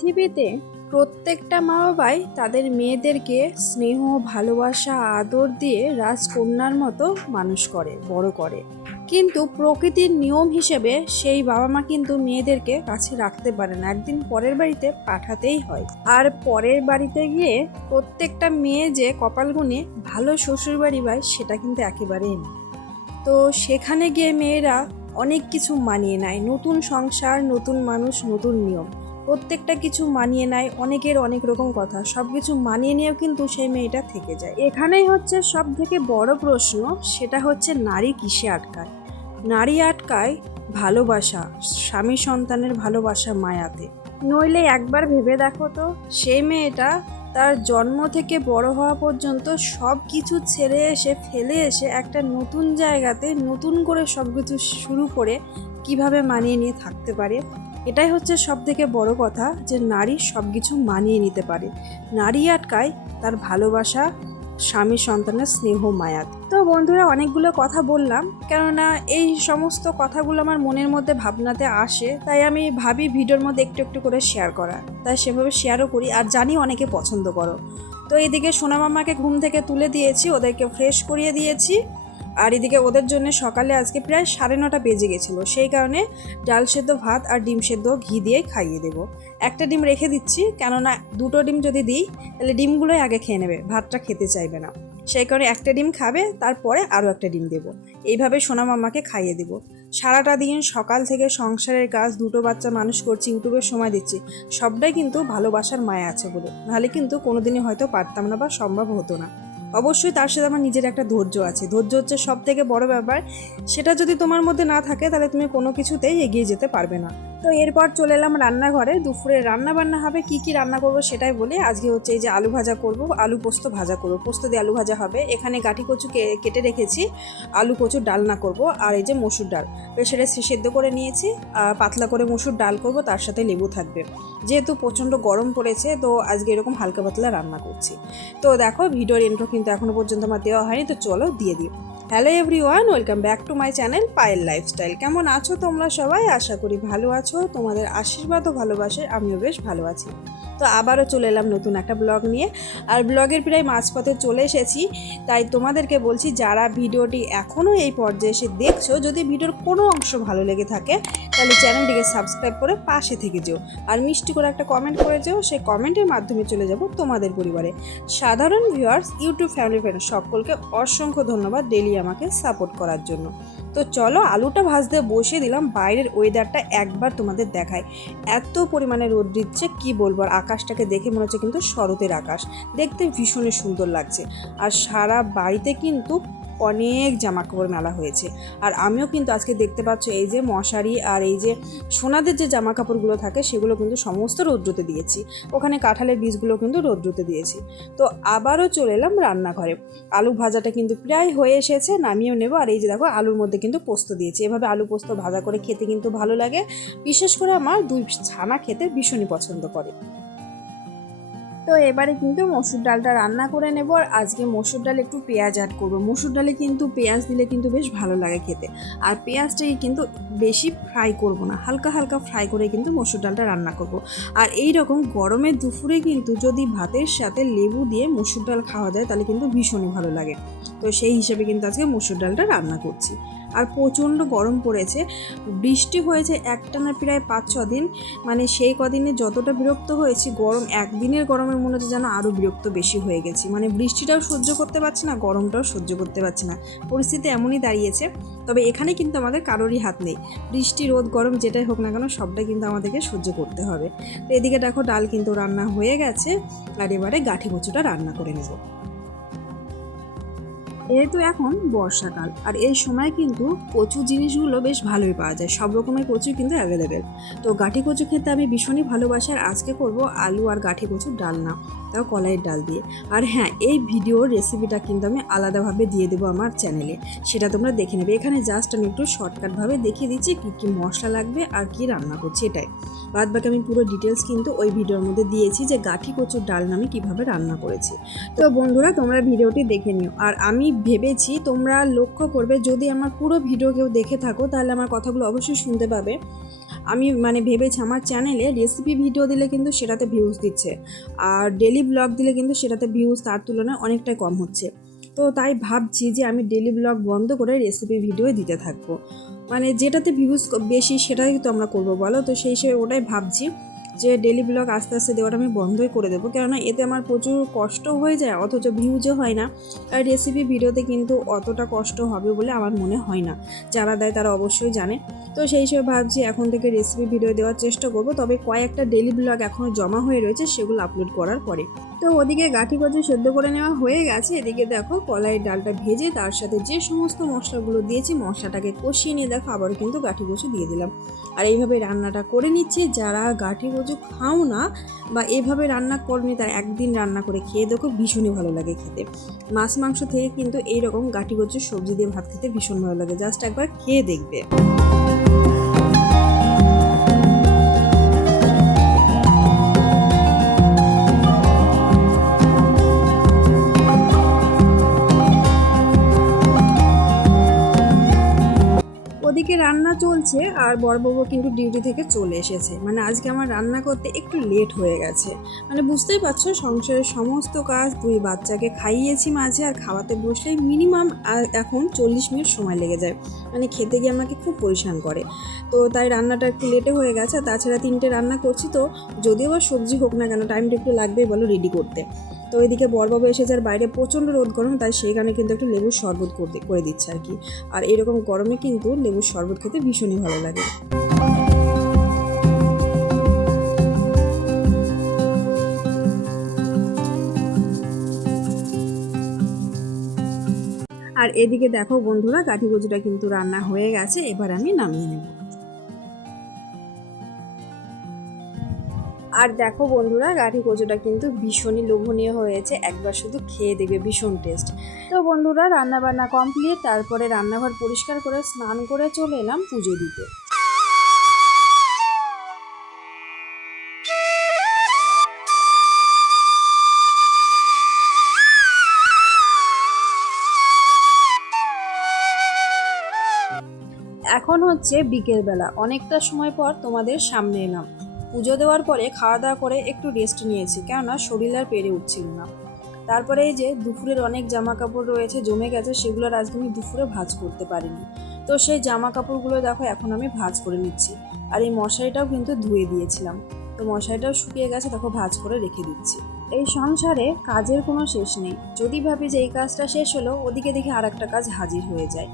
পৃথিবীতে প্রত্যেকটা মা বাবাই তাদের মেয়েদেরকে স্নেহ, ভালোবাসা, আদর দিয়ে রাজকন্যার মতো মানুষ করে, বড় করে। কিন্তু প্রকৃতির নিয়ম হিসেবে সেই বাবা মা কিন্তু মেয়েদেরকে কাছে রাখতে পারে না। একদিন পরের বাড়িতে পাঠাতেই হয়। আর পরের বাড়িতে গিয়ে প্রত্যেকটা মেয়ে যে কপাল গুনে ভালো শ্বশুর বাড়ি পায়, সেটা কিন্তু একেবারেই না। তো সেখানে গিয়ে মেয়েরা অনেক কিছু মানিয়ে নেয়। নতুন সংসার, নতুন মানুষ, নতুন নিয়ম। প্রত্যেকটা কিছু মানিয়ে নেয়, অনেকের অনেক রকম কথা। সব কিছু মানিয়ে নিয়েও কিন্তু সেই মেয়েটা থেকে যায়। এখানেই হচ্ছে সব থেকে বড় প্রশ্ন, সেটা হচ্ছে নারী কিসে আটকায়? নারী আটকায় ভালোবাসা, স্বামী সন্তানের ভালোবাসা মায়াতে। নইলে একবার ভেবে দেখো তো, সেই মেয়েটা তার জন্ম থেকে বড় হওয়া পর্যন্ত সব কিছু ছেড়ে এসে, ফেলে এসে একটা নতুন জায়গাতে নতুন করে সব কিছু শুরু করে কীভাবে মানিয়ে নিয়ে থাকতে পারে? এটাই হচ্ছে সব থেকে বড় কথা যে নারী সব কিছু মানিয়ে নিতে পারে। নারী আটকায় তার ভালোবাসা, স্বামী সন্তানের স্নেহ মায়াত। তো বন্ধুরা, অনেকগুলো কথা বললাম, কেননা এই সমস্ত কথাগুলো আমার মনের মধ্যে ভাবনাতে আসে, তাই আমি ভাবি ভিডিওর মধ্যে একটু একটু করে শেয়ার করা তাই সেভাবে শেয়ারও করি, আর জানি অনেকে পছন্দ করো। তো এদিকে সোনা মামাকে ঘুম থেকে তুলে দিয়েছি, ওদেরকে ফ্রেশ করিয়ে দিয়েছি। আর এদিকে ওদের জন্য সকালে আজকে প্রায় সাড়ে নটা বেজে গেছিল। সেই কারণে ডাল সেদ্ধ ভাত আর ডিম সেদ্ধ ঘি দিয়ে খাইয়ে দেবো। একটা ডিম রেখে দিচ্ছি, কেননা দুটো ডিম যদি দিই, তাহলে ডিমগুলোই আগে খেয়ে নেবে, ভাতটা খেতে চাইবে না। সেই কারণে একটা ডিম খাবে, তারপরে আরও একটা ডিম দেবো। এইভাবে সোনা মামাকে খাইয়ে দেবো। সারাটা দিন সকাল থেকে সংসারের কাজ, দুটো বাচ্চা মানুষ করছি ইউটিউবের সময় দিচ্ছি, সবটাই কিন্তু ভালোবাসার মায়া আছে বলে। নাহলে কিন্তু কোনোদিনই হয়তো পারতাম না বা সম্ভব হতো না। অবশ্যই তার সাথে আমার নিজের একটা ধৈর্য আছে। ধৈর্য হচ্ছে সব থেকে বড় ব্যাপার। সেটা যদি তোমার মধ্যে না থাকে, তাহলে তুমি কোনো কিছুতেই এগিয়ে যেতে পারবে না। তো এরপর চলে এলাম রান্নাঘরে। দুপুরে রান্না বান্না হবে, কি কি রান্না করব সেটাই বলি। আজকে হচ্ছে এই যে আলু ভাজা করব, আলু পোস্ত ভাজা করব। পোস্ত দিয়ে আলু ভাজা হবে। এখানে গাঠি কচু কেটে রেখেছি। আলু কচুর ডালনা করব আর এই যে মসুর ডাল। প্রেশারে সেদ্ধ করে নিয়েছি। আর পাতলা করে মসুর ডাল করব, তার সাথে লেবু থাকবে। যেহেতু প্রচণ্ড গরম পড়েছে, তো আজকে এরকম হালকা পাতলা রান্না করছি। তো দেখো, ভিডিওর এন্ট্রো কিন্তু এখনও পর্যন্ত আমার দেওয়া হয়নি তো চলো দিয়ে দিই। Hello everyone, welcome back to my channel Payel lifestyle. কেমন আছো তোমরা সবাই? আশা করি ভালো আছো। তোমাদের আশীর্বাদ ও ভালোবাসায় আমিও বেশ ভালো আছি। তো আবারও চলে এলাম নতুন একটা ব্লগ নিয়ে। আর ব্লগের প্রায় মাঝপথে চলে এসেছি। তাই তোমাদেরকে বলছি, যারা ভিডিওটি এখনও এই পর্যায়ে এসে দেখছ, যদি ভিডিওর কোনো অংশ ভালো লেগে থাকে, তাহলে চ্যানেলটিকে সাবস্ক্রাইব করে পাশে থেকে যেও। আর মিষ্টি করে একটা কমেন্ট করে যেও সেই কমেন্টের মাধ্যমে চলে যাব তোমাদের পরিবারে। সাধারণ ভিউয়ার্স, ইউটিউব ফ্যামিলি ফ্রেন্ড সকলকে অসংখ্য ধন্যবাদ। ডেলি আমাকে সাপোর্ট করার জন্য। তো চলো আলুটা ভাজতে বসিয়ে দিলাম, বাইরের ওয়েদারটা একবার তোমাদের দেখায় এত পরিমাণে রোদ দিচ্ছে, কি বলব? আর আকাশটাকে দেখে মনে হচ্ছে কিন্তু শরতের আকাশ। দেখতে ভীষণই সুন্দর লাগছে। আর সারা বাড়িতে কিন্তু অনেক জামা কাপড় মেলা হয়েছে। আর আমিও কিন্তু আজকে দেখতে পাচ্ছ এই যে মশারি আর এই যে সোনাদের যে জামা কাপড়গুলো থাকে সেগুলো কিন্তু সমস্ত রৌদ্রতে দিয়েছি। ওখানে কাঁঠালের বীজগুলো কিন্তু রৌদ্রতে দিয়েছি। তো আবারও চলে এলাম রান্নাঘরে। আলু ভাজাটা কিন্তু প্রায় হয়ে এসেছে, নামিয়েও নেব। আর এই যে দেখো, আলুর মধ্যে কিন্তু পোস্ত দিয়েছি। এভাবে আলু পোস্ত ভাজা করে খেতে কিন্তু ভালো লাগে। বিশেষ করে আমার দুই ছানা খেতে ভীষণই পছন্দ করে। তো এবারে কিন্তু মসুর ডালটা রান্না করে নেব আর আজকে মসুর ডাল একটু পেঁয়াজ অ্যাড করব। মসুর ডালে কিন্তু পেঁয়াজ দিলে কিন্তু বেশ ভালো লাগে খেতে। আর পেঁয়াজটাকে কিন্তু বেশি ফ্রাই করব না, হালকা হালকা ফ্রাই করে কিন্তু মসুর ডালটা রান্না করব। আর এই রকম গরমের দুপুরে কিন্তু যদি ভাতের সাথে লেবু দিয়ে মসুর ডাল খাওয়া যায় তাহলে কিন্তু ভীষণই ভালো লাগে। তো সেই হিসেবে কিন্তু আজকে মসুর ডালটা রান্না করছি। আর প্রচণ্ড গরম পড়েছে। বৃষ্টি হয়েছে একটানা প্রায় পাঁচ, ছ দিন। মানে সেই কদিনে যতটা বিরক্ত হয়েছি, গরম একদিনের গরমের মনে হচ্ছে যেন আরও বিরক্ত বেশি হয়ে গেছি। মানে বৃষ্টিটাও সহ্য করতে পারছি না, গরমটাও সহ্য করতে পারছি না। পরিস্থিতি এমনই দাঁড়িয়েছে। তবে এখানে কিন্তু আমাদের কারোরই হাত নেই। বৃষ্টি, রোদ, গরম যেটাই হোক না কেন সবটাই কিন্তু আমাদেরকে সহ্য করতে হবে। তো এদিকে দেখো ডাল কিন্তু রান্না হয়ে গেছে। আর এবারে গাঠি কচুটা রান্না করে নেব। যেহেতু এখন বর্ষাকাল, আর এই সময় কিন্তু কচু জিনিসগুলো বেশ ভালোই পাওয়া যায়। সব রকমের কচু কিন্তু অ্যাভেলেবেল তো গাঠি কচু খেতে আমি ভীষণই ভালোবাসি, আর আজকে করব আলু আর গাঠি কচুর ডালনা, তাও কলাইয়ের ডাল দিয়ে। আর হ্যাঁ এই ভিডিওর রেসিপিটা কিন্তু আমি আলাদাভাবে দিয়ে দেবো আমার চ্যানেলে সেটা তোমরা দেখে নেবে। এখানে জাস্ট আমি একটু শর্টকাটভাবে দেখিয়ে দিচ্ছি কী কী মশলা লাগবে আর কী রান্না করছি, এটাই। বাদ বাকি আমি পুরো ডিটেলস কিন্তু ওই ভিডিওর মধ্যে দিয়েছি যে গাঠি কচুর ডাল আমি কীভাবে রান্না করেছি। তো বন্ধুরা, তোমরা ভিডিওটি দেখে নিও। আর আমি ভেবেছি তোমরা লক্ষ্য করবে, যদি আমার পুরো ভিডিও কেউ দেখে থাকো, তাহলে আমার কথাগুলো অবশ্যই শুনতে পাবে। আমি মানে ভেবেছি আমার চ্যানেলে রেসিপি ভিডিও দিলে কিন্তু সেটাতে ভিউজ দিচ্ছে, আর ডেলি ব্লগ দিলে কিন্তু সেটাতে ভিউজ তার তুলনায় অনেকটাই কম হচ্ছে। তো তাই ভাবছি যে আমি ডেলি ব্লগ বন্ধ করে রেসিপি ভিডিও দিতে থাকব। মানে যেটাতে ভিউজ বেশি সেটাই তো আমরা করব, বলো? তো সেই হিসেবে ওটাই ভাবছি। যে ডেলি ব্লগ আস্তে আস্তে দেওয়াটা আমি বন্ধই করে দেবো। কেননা এতে আমার প্রচুর কষ্ট হয়ে যায়, অথচ ভিউজও হয় না। আর রেসিপি ভিডিওতে কিন্তু অতটা কষ্ট হবে বলে আমার মনে হয় না। যারা দেয় তারা অবশ্যই জানে। তো সেই হিসেবে ভাবছি এখন থেকে রেসিপি ভিডিও দেওয়ার চেষ্টা করব। তবে কয়েকটা ডেলি ব্লগ এখনও জমা হয়ে রয়েছে, সেগুলো আপলোড করার পরে। তো ওদিকে গাঠি কচু সেদ্ধ করে নেওয়া হয়ে গেছে। এদিকে দেখো কলাইয়ের ডালটা ভেজে তার সাথে যে সমস্ত মশলাগুলো দিয়েছি, মশলাটাকে কষিয়ে নিয়ে দেখো আবার কিন্তু গাঠি কচু দিয়ে দিলাম। আর এইভাবে রান্নাটা করে নিচ্ছি যারা গাঠি খাও না বা এভাবে রান্না করনি, তার একদিন রান্না করে খেয়ে দেখো ভীষণই ভালো লাগে খেতে। মাছ, মাংস থেকে কিন্তু এইরকম গাঁটি কচুর সবজি দিয়ে ভাত খেতে ভীষণ ভালো লাগে। জাস্ট একবার খেয়ে দেখবে। ওদিকে রান্না চলছে আর বড়বাবু কিন্তু ডিউটি থেকে চলে এসেছে। মানে আজকে আমার রান্না করতে একটু লেট হয়ে গেছে। মানে বুঝতেই পারছ, সংসারের সমস্ত কাজ দুই বাচ্চাকে খাইয়েছি মাঝে আর খাওয়াতে বসলেই মিনিমাম এখন চল্লিশ মিনিট সময় লেগে যায়। মানে খেতে গিয়ে আমাকে খুব পরিশান করে। তো তাই রান্নাটা একটু লেটে হয়ে গেছে। তাছাড়া তিনটে রান্না করছি তো, যদিও বা সবজি হোক না কেন টাইমটা একটু লাগবেই বলো রেডি করতে। তো এদিকে বরবাবু এসে যার বাইরে প্রচণ্ড রোদ গরম, তাই সেখানে কিন্তু একটু লেবুর শরবত করতে করে দিচ্ছে আর কি। আর এরকম গরমে কিন্তু লেবুর শরবত খেতে ভীষণই ভালো লাগে। আর এদিকে দেখো বন্ধুরা, কাঠি কচুটা কিন্তু রান্না হয়ে গেছে, এবার আমি নামিয়ে নেব। আর দেখো বন্ধুরা, গাঠি কচুটা কিন্তু ভীষণই লোভনীয় হয়েছে। একবার শুধু খেয়ে দেবে ভীষণ টেস্ট তো বন্ধুরা রান্না বান্না কমপ্লিট তারপরে রান্নাঘর পরিষ্কার করে স্নান করে চলে এলাম পুজো দিতে। এখন হচ্ছে বিকেলবেলা। অনেকটা সময় পর তোমাদের সামনে এলাম। পুজো দেওয়ার পরে খাওয়া দাওয়া করে একটু রেস্ট নিয়েছি, কেননা শরীর আর পেরে উঠছিল না। তারপরে এই যে দুপুরের অনেক জামা কাপড় রয়েছে, জমে গেছে, সেগুলো আজকে আমি দুপুরে ভাজ করতে পারিনি। তো সেই জামা কাপড়গুলো দেখো, এখন আমি ভাজ করে নিচ্ছি। আর এই মশারিটাও কিন্তু ধুয়ে দিয়েছিলাম। তো মশারিটাও শুকিয়ে গেছে, দেখো ভাজ করে রেখে দিচ্ছি। এই সংসারে কাজের কোনো শেষ নেই। যদি ভাবি যে এই কাজটা শেষ হলো, ওদিকে দেখে আর একটা কাজ হাজির হয়ে যায়।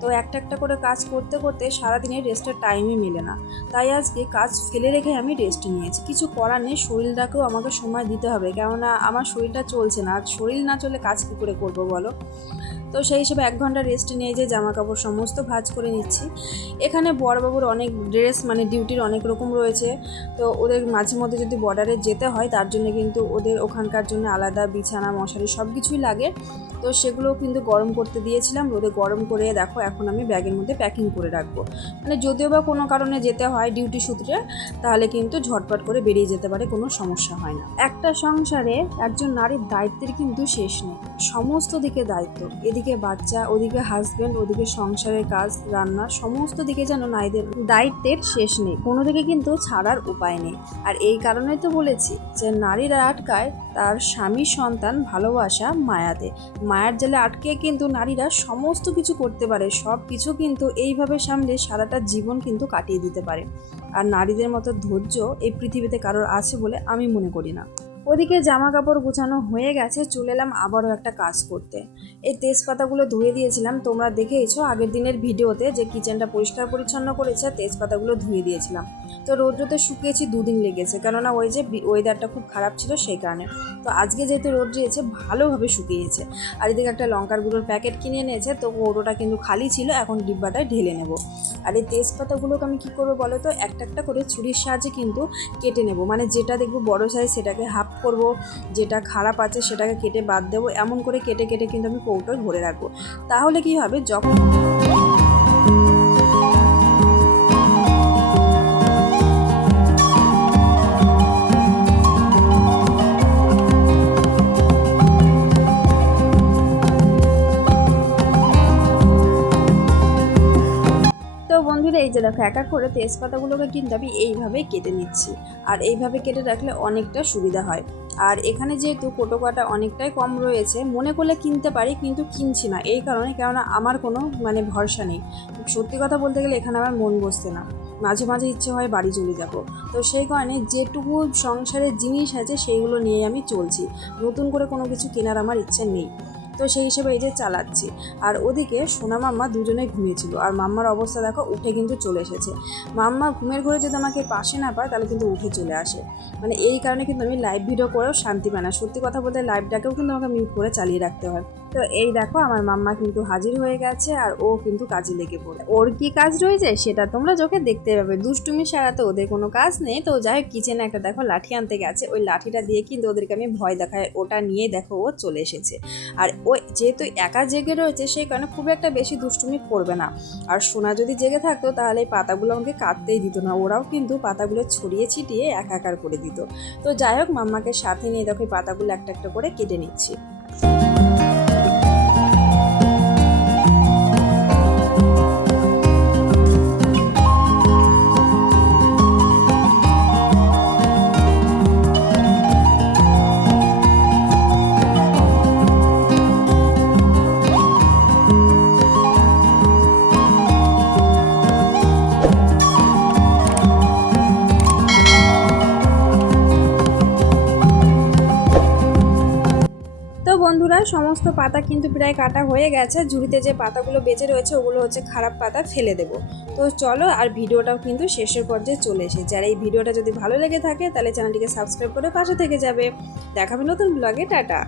তো একটা একটা করে কাজ করতে করতে সারাদিনের রেস্টের টাইমই মেলে না। তাই আজকে কাজ ফেলে রেখে আমি রেস্ট নিয়েছি। কিছু করার নেই, শরীরটাকেও আমাকে সময় দিতে হবে। কেননা আমার শরীরটা চলছে না। আর শরীর না চলে কাজ কী করে করব বলো? তো সেই হিসেবে এক ঘণ্টা রেস্ট নিয়ে যে জামা কাপড় সমস্ত ভাজ করে নিচ্ছি। এখানে বড়বাবুর অনেক ড্রেস মানে ডিউটির অনেক রকম রয়েছে। তো ওদের মাঝে মধ্যে যদি বর্ডারে যেতে হয়, তার জন্য কিন্তু ওদের ওখানকার জন্য আলাদা বিছানা, মশারি সব কিছুই লাগে। তো সেগুলোও কিন্তু গরম করতে দিয়েছিলাম। রোদে গরম করে দেখো, এখন আমি ব্যাগের মধ্যে প্যাকিং করে রাখব। মানে যদিও বা কোনো কারণে যেতে হয় ডিউটি সূত্রে, তাহলে কিন্তু ঝটপট করে বেরিয়ে যেতে পারে, কোনো সমস্যা হয় না। একটা সংসারে একজন নারীর দায়িত্বের কিন্তু শেষ নেই। সমস্ত দিকে দায়িত্ব। এদিকে বাচ্চা, ওদিকে হাজব্যান্ড ওদিকে সংসারের কাজ, রান্না, সমস্ত দিকে যেন নারীদের দায়িত্বের শেষ নেই। কোনো দিকে কিন্তু ছাড়ার উপায় নেই। আর এই কারণে তো বলেছি যে নারীরা আটকায় তার স্বামী, সন্তান ভালোবাসা মায়াতে। মায়ার জালে আটকে কিন্তু নারীরা সমস্ত কিছু করতে পারে। সব কিছু কিন্তু এইভাবে সামলে সারাটা জীবন কিন্তু কাটিয়ে দিতে পারে। আর নারীদের মতো ধৈর্য এই পৃথিবীতে কারোর আছে বলে আমি মনে করি না। ওদিকে জামা কাপড় গুছানো হয়ে গেছে, চলে এলাম আবারও একটা কাজ করতে। এই তেজপাতাগুলো ধুয়ে দিয়েছিলাম, তোমরা দেখেইছো আগের দিনের ভিডিওতে যে কিচেনটা পরিষ্কার পরিচ্ছন্ন করেছে, তেজপাতাগুলো ধুয়ে দিয়েছিলাম। তো রৌদ্রতে শুকিয়েছি, দুদিন লেগেছে, কেননা ওই যে ওয়েদারটা খুব খারাপ ছিল সেই কারণে। তো আজকে যেহেতু রোদ দিয়েছে, ভালোভাবে শুকিয়েছে। আর এদিকে একটা লঙ্কার গুঁড়োর প্যাকেট কিনে এনেছে, তো ওটা কিন্তু খালি ছিল, এখন ডিব্বাটায় ঢেলে নেব। আর এই তেজপাতাগুলোকে আমি কী করব বলো তো, একটা একটা করে ছুরির সাহায্যে কিন্তু কেটে নেব। মানে যেটা দেখব বড় সাইজ সেটাকে হাফ করব, যেটা খারাপ আছে সেটাকে কেটে বাদ দেবো, এমন করে কেটে কেটে কিন্তু আমি কৌটোয় ভরে রাখব। তাহলে কী হবে? যখন দেখো এক এক করে তেজপাতাগুলোকে কিন্তু আমি এইভাবে কেটে নিচ্ছি। আর এইভাবে কেটে রাখলে অনেকটা সুবিধা হয়। আর এখানে যেহেতু কোটো কাটা অনেকটাই কম রয়েছে, মনে করলে কিনতে পারি কিন্তু কিনছি না। এই কারণে কেননা আমার কোনো মানে ভরসা নেই। সত্যি কথা বলতে গেলে এখানে আমার মন বসতে না। মাঝে মাঝে ইচ্ছে হয় বাড়ি চলে যাব। তো সেই কারণে যেটুকু সংসারের জিনিস আছে সেইগুলো নিয়ে আমি চলছি। নতুন করে কোনো কিছু কেনার আমার ইচ্ছে নেই। তো সেই হিসেবে এই যে চালাচ্ছি। আর ওদিকে সোনা মাম্মা দুজনে ঘুমিয়েছিল। আর মাম্মার অবস্থা দেখো, উঠে কিন্তু চলে এসেছে। মাম্মা ঘুমের ঘরে যদি আমাকে পাশে না পায়, তাহলে কিন্তু উঠে চলে আসে। মানে এই কারণে কিন্তু আমি লাইভ ভিডিও করেও শান্তি পাই না। সত্যি কথা বলতে লাইভটাকেও কিন্তু আমাকে মিউট করে চালিয়ে রাখতে হয়। তো এই দেখো, আমার মাম্মা কিন্তু হাজির হয়ে গেছে আর ও কিন্তু কাজে লেগে পড়ে। ওর কি কাজ রয়েছে সেটা তোমরা চোখে দেখতে পাবে। দুষ্টুমি সারাতে ওদের কোনো কাজ নেই। তো যাই হোক কিচেনে একটা দেখো লাঠি আনতে গেছে। ওই লাঠিটা দিয়ে কিন্তু ওদেরকে আমি ভয় দেখাই। ওটা নিয়ে দেখো ও চলে এসেছে। আর ও যেহেতু একা জেগে রয়েছে, সেই কারণে খুব একটা বেশি দুষ্টুমি করবে না। আর সোনা যদি জেগে থাকতো, তাহলে এই পাতাগুলো আমাকে কাটতেই দিত না। ওরাও কিন্তু পাতাগুলো ছড়িয়ে ছিটিয়ে একাকার করে দিত। তো যাই হোক, মাম্মাকে সাথে নিয়ে দেখো এই পাতাগুলো একটা একটা করে কেটে নিচ্ছি। বন্ধুরা, সমস্ত পাতা কিন্তু প্রায় কাটা হয়ে গেছে। ঝুড়িতে যে পাতাগুলো বেঁচে রয়েছে, ওগুলো হচ্ছে খারাপ পাতা, ফেলে দেবো। তো চলো আর ভিডিওটাও কিন্তু শেষের পর্যায়ে চলে এসেছে আর এই ভিডিওটা যদি ভালো লেগে থাকে, তাহলে চ্যানেলটিকে সাবস্ক্রাইব করে পাশে থেকে যাবে। দেখাবে নতুন ব্লগে টাটা।